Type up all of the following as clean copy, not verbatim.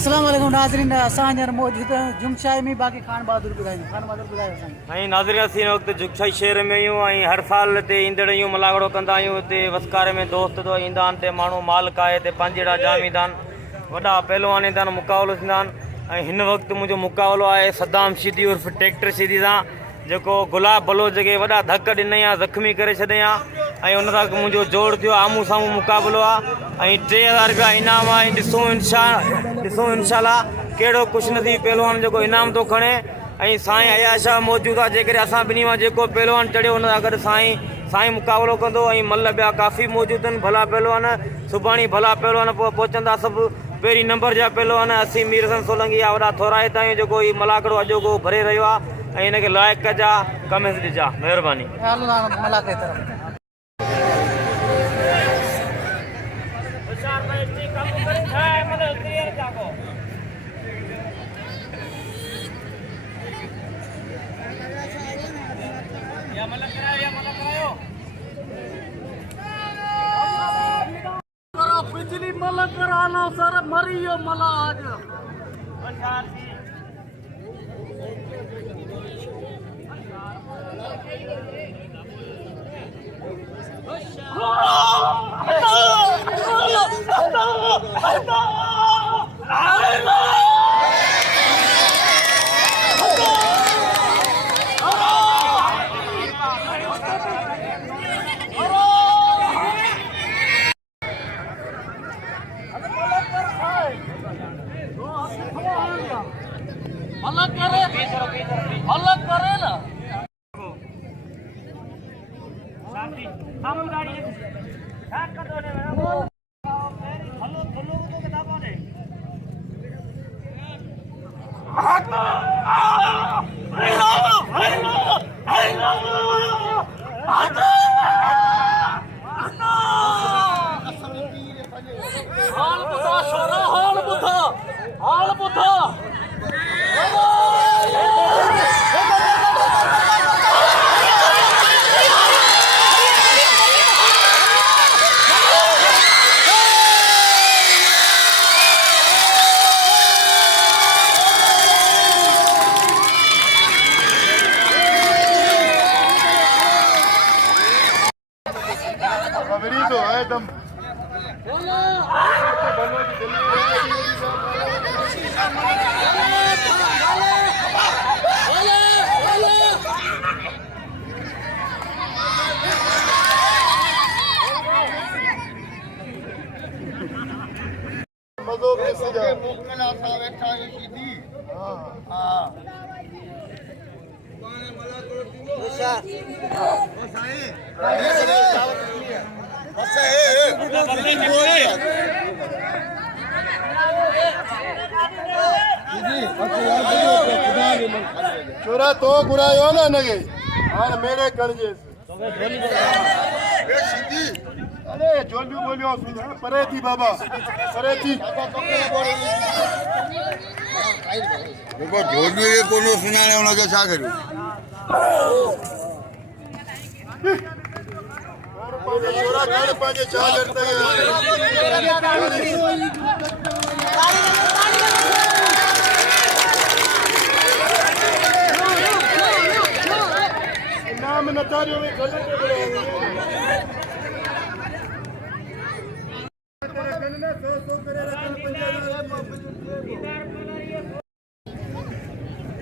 अस्सलाम वालेकुम नाज़रीन, असां मौजूद आहियूं जुमशाही में। बाक़ी खान बहादुर ॿुधायो ऐं नाज़रीन असीं हिन वक़्तु जुगशाही शहर में आहियूं ऐं हर साल हिते ईंदड़ आहियूं, मलागड़ो कंदा आहियूं। हिते वसकारे में दोस्त तो ईंदा आहिनि, हिते माण्हू मालिक आहे, हिते पंज अहिड़ा जाम ईंदा आहिनि, वॾा पहलवान ईंदा आहिनि, मुक़ाबिलो थींदा आहिनि। ऐं हिन वक़्तु मुंहिंजो मुक़ाबिलो आहे सद्दाम शीदी उर्फ़ ट्रैक्टर शीदी सां, जेको गुलाब बलोच खे वॾा धक ॾिनई आहे, ज़ख़्मी करे छॾियईं आहे। ऐं उन सां मुंहिंजो जोड़ थियो, आम्हूं साम्हूं मुक़ाबिलो आहे ऐं 3000 रुपया इनाम आहे। ऐं ॾिसूं इंशाअल्लाह कहिड़ो ख़ुशि नसीब पहलवान जेको इनाम थो खणे। ऐं साईं अयाश मौजूदु आहे, जेकॾहिं असां ॿिन्ही मां जेको पहलवान चढ़ियो हुन सां गॾु साईं मुक़ाबिलो कंदो। ऐं मल ॿिया काफ़ी मौजूदु आहिनि, भला पहलवान सुभाणे भला पहलवान पहुचंदा सभु पहिरीं नंबर जा पहलवान। असीं मीर हसन सोलंकी आहे, वॾा थोराइता आहियूं, जेको हीउ मलाकड़ो अॼोको भरे रहियो आहे ऐं हिनखे लाइक़ु कजा, कमेंट्स ॾिजा, महिरबानी। बिजली मलक कराना सर मरियो मला आज अलग करे ना शांति सामुदारी क्या कर दो ने हेलो हेलो तो किताबों ने हाल बुधा शोरा हाल बुधा एकदम मज़ो के मोकला सा बैठा है सीधी। हां चोरा तो घुरायो ना नगे हां मेरे कणजे अरे जोलियो बोलियो परे थी बाबा परे थी देखो जोलियो ये कोनो सुनाने उनके छा करियो चोरा कर पाजे छा करता नाम नचारियो में गलत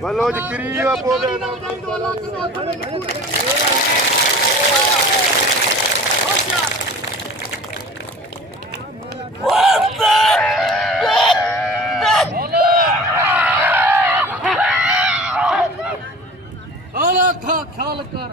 बलोच क्रिया पोगे ख्याल कर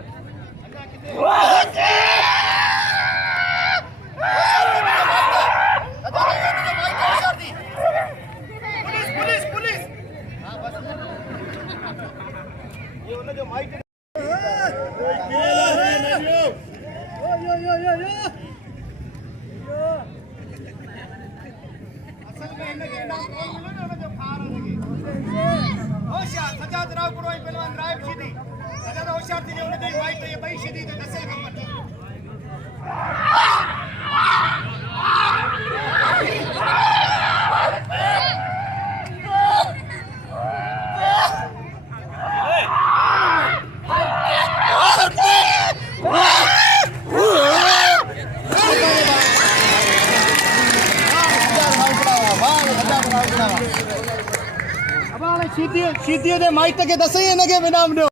होशियार थी उन्हें वाइट ये बई शीदी तो दसल खबर शीतियों दे माइट के दसे ही इनके बिना हमने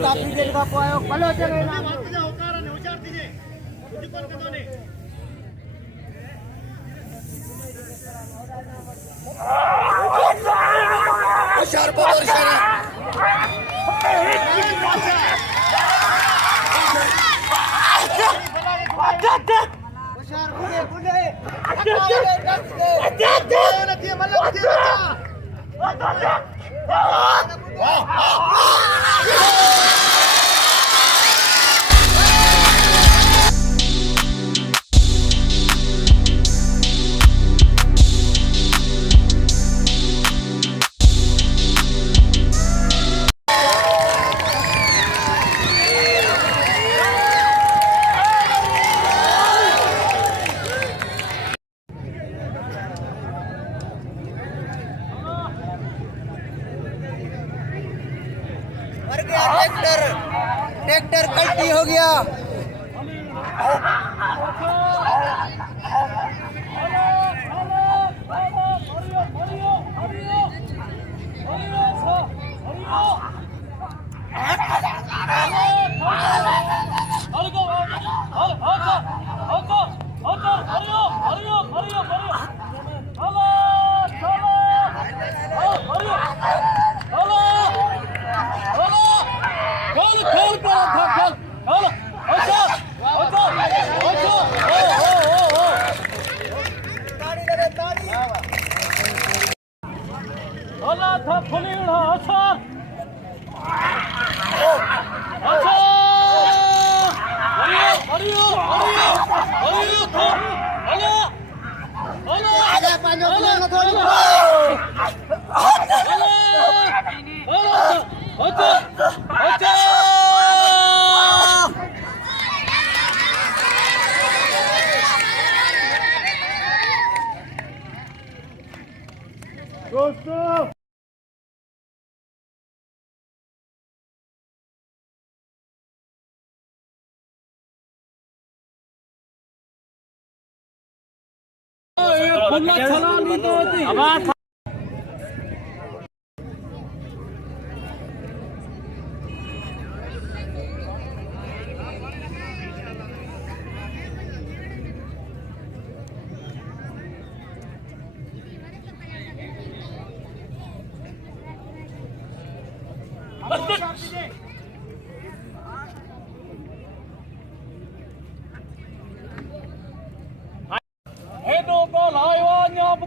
काफी देर का पायो कलो चले ना होशियार दीजिए कौन कदोने होशियार बहुत होशियार होशियार बुले बुले नथी मतलब ट्रैक्टर कल्टी हो गया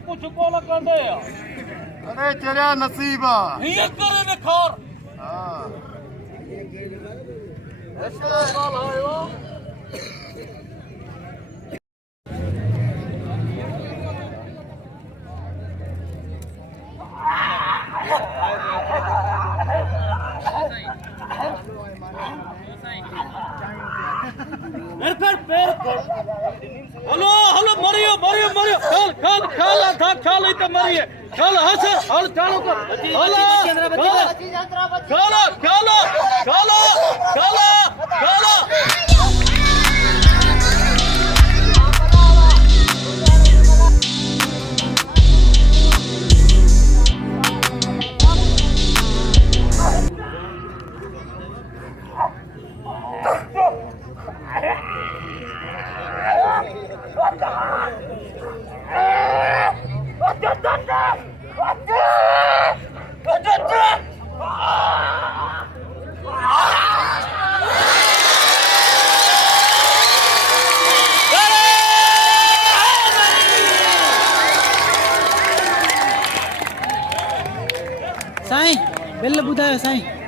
कुछ बोला कर दे अरे तेरा नसीबा ये करे ने खार हां ऐसा कॉल आयो हेलो हेलो मरियो मरियो मरियो खाल खाल खाला था खाल इते मरिए खाल हस हल चालू कर हेलो खाला खाला खाला खाला खाला साईं बिल ॿुधायो साईं।